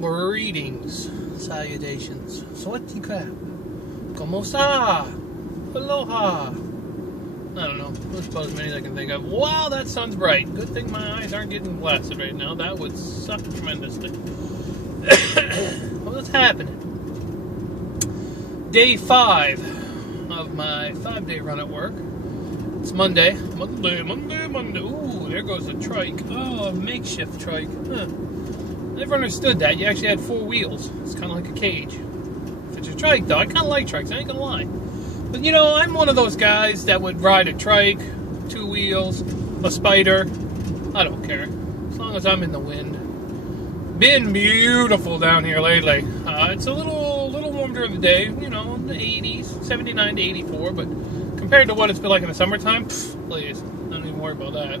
Greetings, salutations, sawatdee krap, como sta, aloha. I don't know, that's about as many as I can think of. Wow, that sun's bright. Good thing my eyes aren't getting blasted right now. That would suck tremendously. What's happening? Day 5 of my 5-day run at work. It's Monday. Monday. Ooh, there goes a trike. Oh, a makeshift trike. Huh. Never understood that. You actually had 4 wheels. It's kind of like a cage. If it's a trike, though, I kind of like trikes. I ain't gonna lie. But, you know, I'm one of those guys that would ride a trike, 2 wheels, a spider. I don't care. As long as I'm in the wind. Been beautiful down here lately. It's a little warm during the day. You know, in the 80s, 79 to 84. But compared to what it's been like in the summertime, please, don't even worry about that.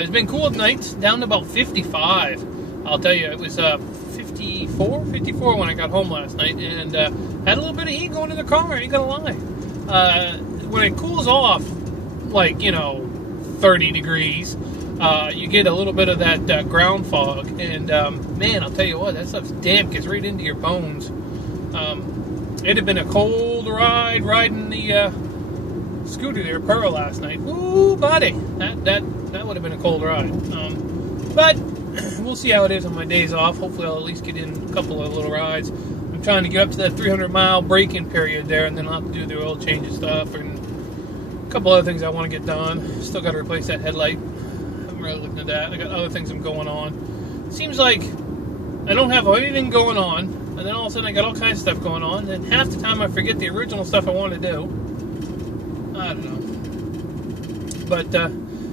It's been cool at nights, down to about 55. I'll tell you, it was 54 when I got home last night, and had a little bit of heat going in the car, I ain't gonna lie. When it cools off, like, you know, 30 degrees, you get a little bit of that ground fog, and man, I'll tell you what, that stuff's damp, gets right into your bones. It had been a cold ride riding the scooter there, Pearl, last night. Ooh, buddy, that would have been a cold ride. But we'll see how it is on my days off. Hopefully I'll at least get in a couple of little rides. I'm trying to get up to that 300-mile break-in period there, and then I'll have to do the oil change and stuff, and a couple other things I want to get done. Still got to replace that headlight. I'm really looking at that. I got other things I'm going on. Seems like I don't have anything going on, and then all of a sudden I got all kinds of stuff going on, and half the time I forget the original stuff I want to do. I don't know. But,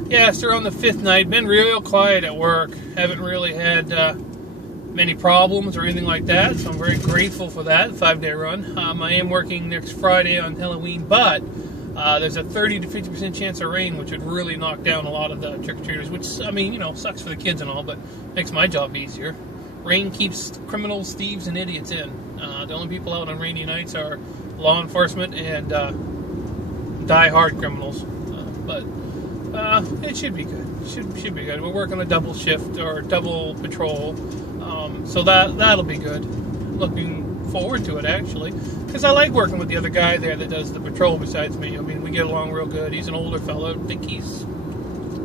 yeah, so we're on the 5th night. Been real quiet at work. Haven't really had many problems or anything like that, so I'm very grateful for that 5-day run. I am working next Friday on Halloween, but there's a 30 to 50% chance of rain, which would really knock down a lot of the trick-or-treaters, which, I mean, you know, sucks for the kids and all, but makes my job easier. Rain keeps criminals, thieves, and idiots in. The only people out on rainy nights are law enforcement and die-hard criminals. But it should be good. Should be good. We're working a double shift or double patrol, so that'll be good. Looking forward to it, actually, because I like working with the other guy there that does the patrol besides me. I mean, we get along real good. He's an older fellow. I think he's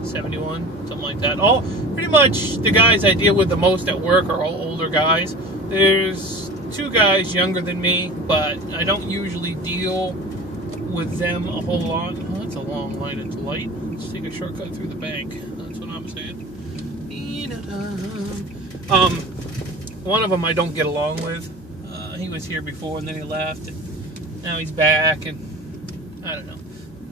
71, something like that. All pretty much the guys I deal with the most at work are all older guys. There's 2 guys younger than me, but I don't usually deal with them a whole lot. Oh, that's a long line into light. Let's take a shortcut through the bank. That's what I'm saying. One of them I don't get along with. He was here before and then he left, and now he's back, and I don't know.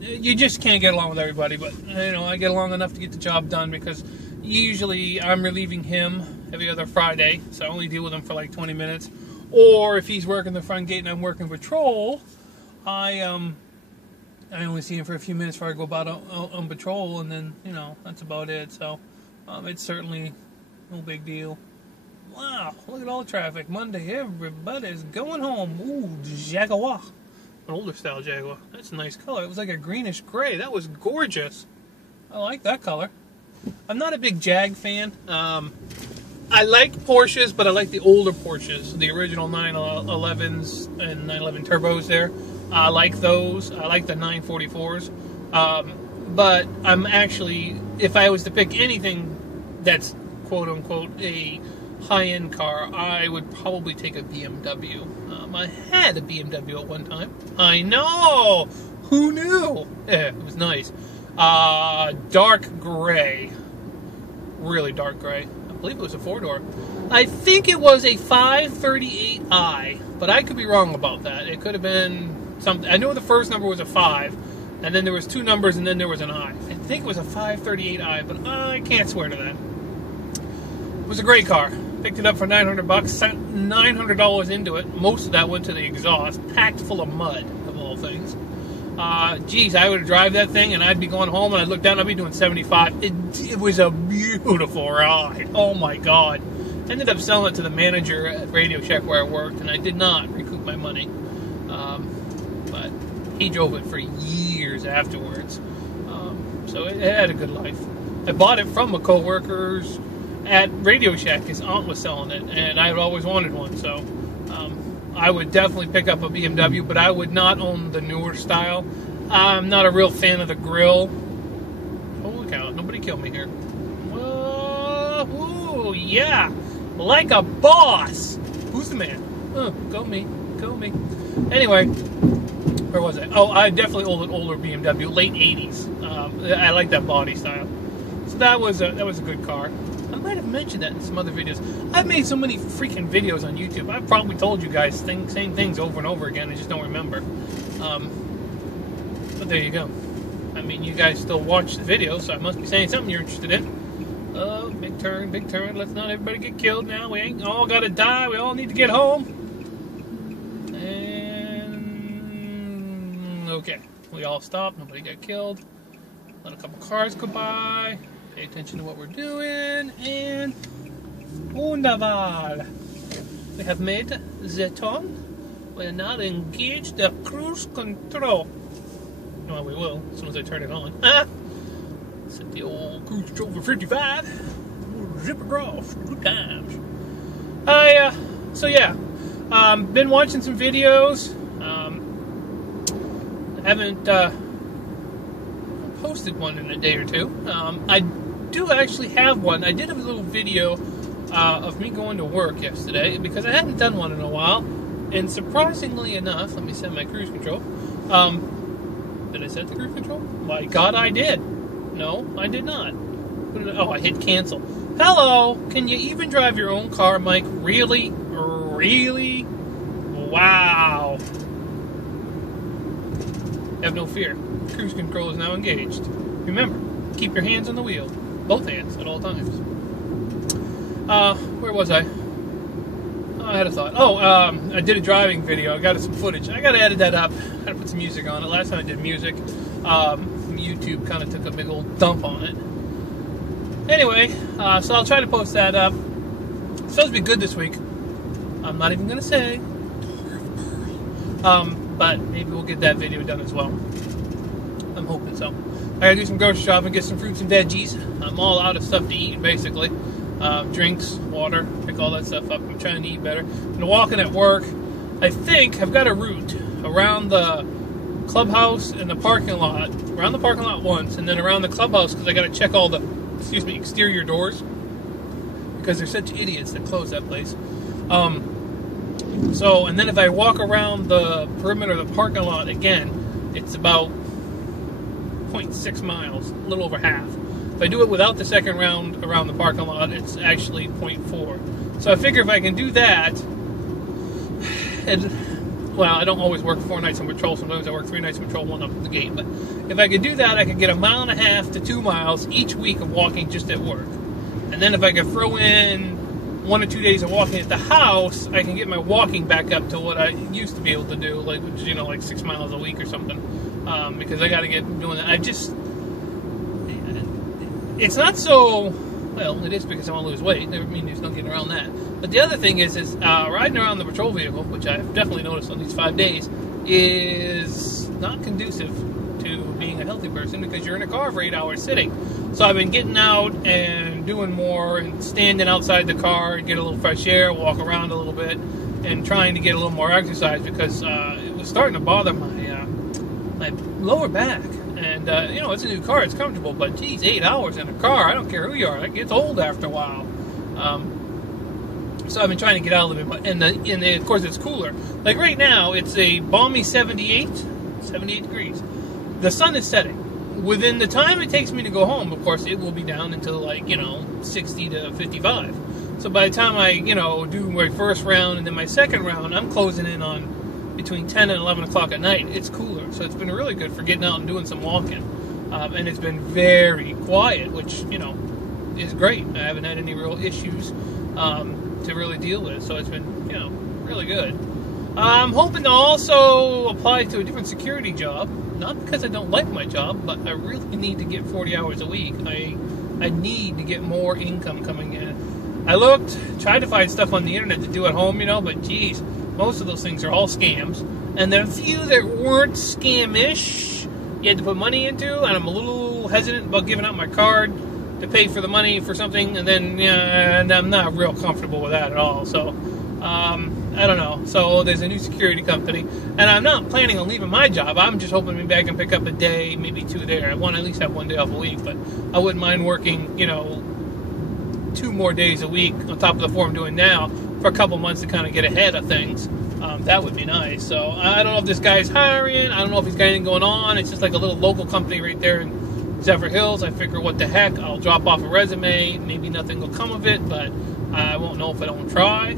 You just can't get along with everybody, but you know, I get along enough to get the job done, because usually I'm relieving him every other Friday, so I only deal with him for like 20 minutes. Or if he's working the front gate and I'm working patrol, I only see him for a few minutes before I go about on patrol, and then, you know, that's about it. So it's certainly no big deal. Wow, look at all the traffic. Monday, everybody's going home. Ooh, Jaguar. An older style Jaguar. That's a nice color. It was like a greenish gray. That was gorgeous. I like that color. I'm not a big Jag fan. I like Porsches, but I like the older Porsches. The original 911s and 911 turbos there. I like those. I like the 944s. But I'm actually, if I was to pick anything that's quote-unquote a high-end car, I would probably take a BMW. I had a BMW at one time. I know! Who knew? Yeah, it was nice. Dark gray. Really dark gray. I believe it was a 4-door. I think it was a 538i, but I could be wrong about that. It could have been something. I know the first number was a 5, and then there was 2 numbers, and then there was an I. I think it was a 538i, but I can't swear to that. It was a great car. Picked it up for $900, sent $900 into it. Most of that went to the exhaust, packed full of mud, of all things. Geez, I would drive that thing, and I'd be going home, and I'd look down, I'd be doing 75. It was a beautiful ride. Oh, my God. Ended up selling it to the manager at Radio Shack where I worked, and I did not recoup my money. But he drove it for years afterwards. So it had a good life. I bought it from a co-worker's at Radio Shack. His aunt was selling it, and I had always wanted one, so I would definitely pick up a BMW, but I would not own the newer style. I'm not a real fan of the grill. Holy cow, nobody kill me here. Whoa, yeah, like a boss. Who's the man? Oh, go me. Anyway, where was I? Oh, I definitely owned an older BMW, late 80s. I like that body style. So that was a good car. I might have mentioned that in some other videos. I've made so many freaking videos on YouTube. I've probably told you guys same things over and over again. I just don't remember. But there you go. I mean, you guys still watch the videos, so I must be saying something you're interested in. Oh, big turn. Let's not everybody get killed now. We ain't all got to die. We all need to get home. And okay, we all stopped. Nobody got killed. Let a couple cars go by. Pay attention to what we're doing, and wunderbar. We have made the turn. We'll now engage the cruise control. Well, we will as soon as I turn it on. Set the old cruise control for 55. We'll zip across. Good times. So yeah, been watching some videos. Haven't posted one in a day or two. I do actually have one. I did a little video of me going to work yesterday because I hadn't done one in a while, and surprisingly enough, let me set my cruise control. Did I set the cruise control? My God, I did. No, I did not. Oh, I hit cancel. Hello, can you even drive your own car, Mike? Really? Wow. Have no fear. Cruise control is now engaged. Remember, keep your hands on the wheel. Both hands at all times. Where was I? Oh, I had a thought. I did a driving video. I got some footage. I got to edit that up. I got to put some music on it. Last time I did music, YouTube kind of took a big old dump on it. Anyway, so I'll try to post that up. It's supposed to be good this week. I'm not even going to say. But maybe we'll get that video done as well. I'm hoping so. I gotta do some grocery shopping, get some fruits and veggies. I'm all out of stuff to eat, basically. Drinks, water, pick all that stuff up. I'm trying to eat better. I'm walking at work. I think I've got a route around the clubhouse and the parking lot. Around the parking lot once, and then around the clubhouse because I gotta check all the, exterior doors. Because they're such idiots that close that place. So, and then if I walk around the perimeter of the parking lot again, it's about 0.6 miles, a little over half. If I do it without the second round around the parking lot, it's actually 0.4. So I figure if I can do that, and, well, I don't always work 4 nights on patrol. Sometimes I work 3 nights on patrol, 1 up at the gate. But if I could do that, I could get 1.5 miles to 2 miles each week of walking just at work. And then if I could throw in 1 or 2 days of walking at the house, I can get my walking back up to what I used to be able to do, like 6 miles a week or something. Because I got to get doing that. It's not so, well, it is because I want to lose weight. I mean, there's no getting around that. But the other thing is riding around the patrol vehicle, which I've definitely noticed on these 5 days, is not conducive to being a healthy person because you're in a car for 8 hours sitting. So I've been getting out and doing more and standing outside the car and get a little fresh air, walk around a little bit, and trying to get a little more exercise because it was starting to bother my lower back. And, it's a new car, it's comfortable, but geez, 8 hours in a car, I don't care who you are, it gets old after a while. So I've been trying to get out a little bit, and of course it's cooler. Like right now, it's a balmy 78 degrees. The sun is setting. Within the time it takes me to go home, of course, it will be down until 60 to 55. So by the time I, do my first round and then my second round, I'm closing in on between 10 and 11 o'clock at night. It's cooler, so it's been really good for getting out and doing some walking. And it's been very quiet, which, is great. I haven't had any real issues to really deal with, so it's been, really good. I'm hoping to also apply to a different security job. Not because I don't like my job, but I really need to get 40 hours a week. I need to get more income coming in. I tried to find stuff on the internet to do at home, but geez, most of those things are all scams. And there are a few that weren't scamish, you had to put money into, and I'm a little hesitant about giving out my card. to pay for the money for something, and then and I'm not real comfortable with that at all. So I don't know. So there's a new security company, and I'm not planning on leaving my job. I'm just hoping maybe I can pick up a day, maybe 2 there. I want to at least have 1 day off a week, but I wouldn't mind working, 2 more days a week on top of the 4 I'm doing now for a couple months to kind of get ahead of things. That would be nice. So I don't know if this guy's hiring. I don't know if he's got anything going on. It's just like a little local company right there in Zephyr Hills. I figure, what the heck? I'll drop off a resume. Maybe nothing will come of it, but I won't know if I don't try.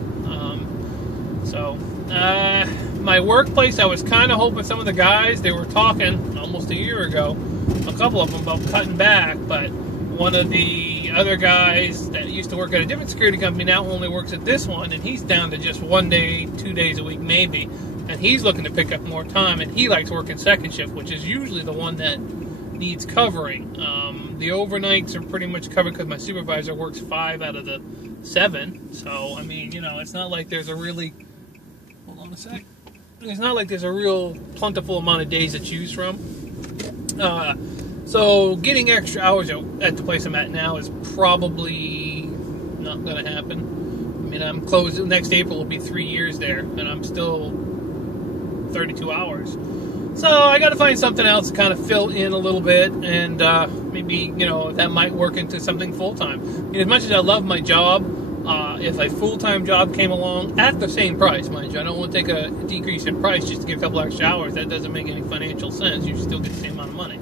My workplace, I was kind of hoping some of the guys, they were talking almost a year ago, a couple of them, about cutting back, but one of the other guys that used to work at a different security company now only works at this one, and he's down to just 1 day, 2 days a week maybe, and he's looking to pick up more time, and he likes working second shift, which is usually the one that needs covering. The overnights are pretty much covered because my supervisor works 5 out of the 7, so I mean, it's not like there's a really, hold on a sec, it's not like there's a real plentiful amount of days to choose from. So getting extra hours at the place I'm at now is probably not going to happen. I mean, I'm closed. Next April will be 3 years there, and I'm still 32 hours. So I got to find something else to kind of fill in a little bit, and maybe, that might work into something full-time. I mean, as much as I love my job, if a full-time job came along at the same price, mind you, I don't want to take a decrease in price just to get a couple extra hours. That doesn't make any financial sense. You still get the same amount of money.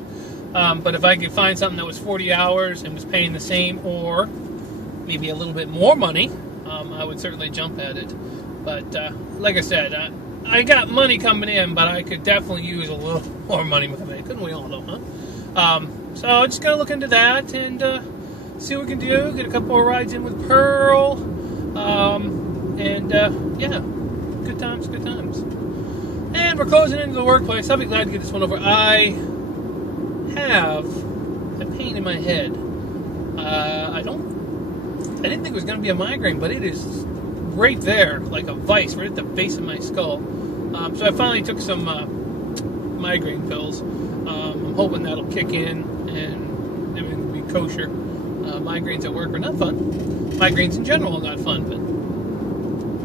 But if I could find something that was 40 hours and was paying the same, or maybe a little bit more money, I would certainly jump at it. But like I said, I got money coming in, but I could definitely use a little more money. Couldn't we all, though, huh? So I'm just going to look into that and see what we can do. Get a couple more rides in with Pearl. Yeah, good times, good times. And we're closing into the workplace. I'll be glad to get this one over. I have a pain in my head. I didn't think it was going to be a migraine, but it is right there, like a vice, right at the base of my skull. So I finally took some migraine pills. I'm hoping that'll kick in and everything will be kosher. Migraines at work are not fun. Migraines in general are not fun, but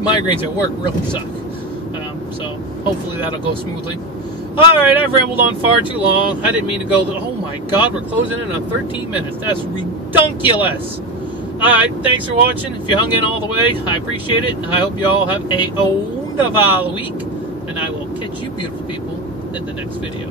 migraines at work really suck. So hopefully that'll go smoothly. Alright, I've rambled on far too long. I didn't mean to go. Oh my god, we're closing in on 13 minutes. That's redunculous. Alright, thanks for watching. If you hung in all the way, I appreciate it. I hope you all have a wonderful week. And I will catch you beautiful people in the next video.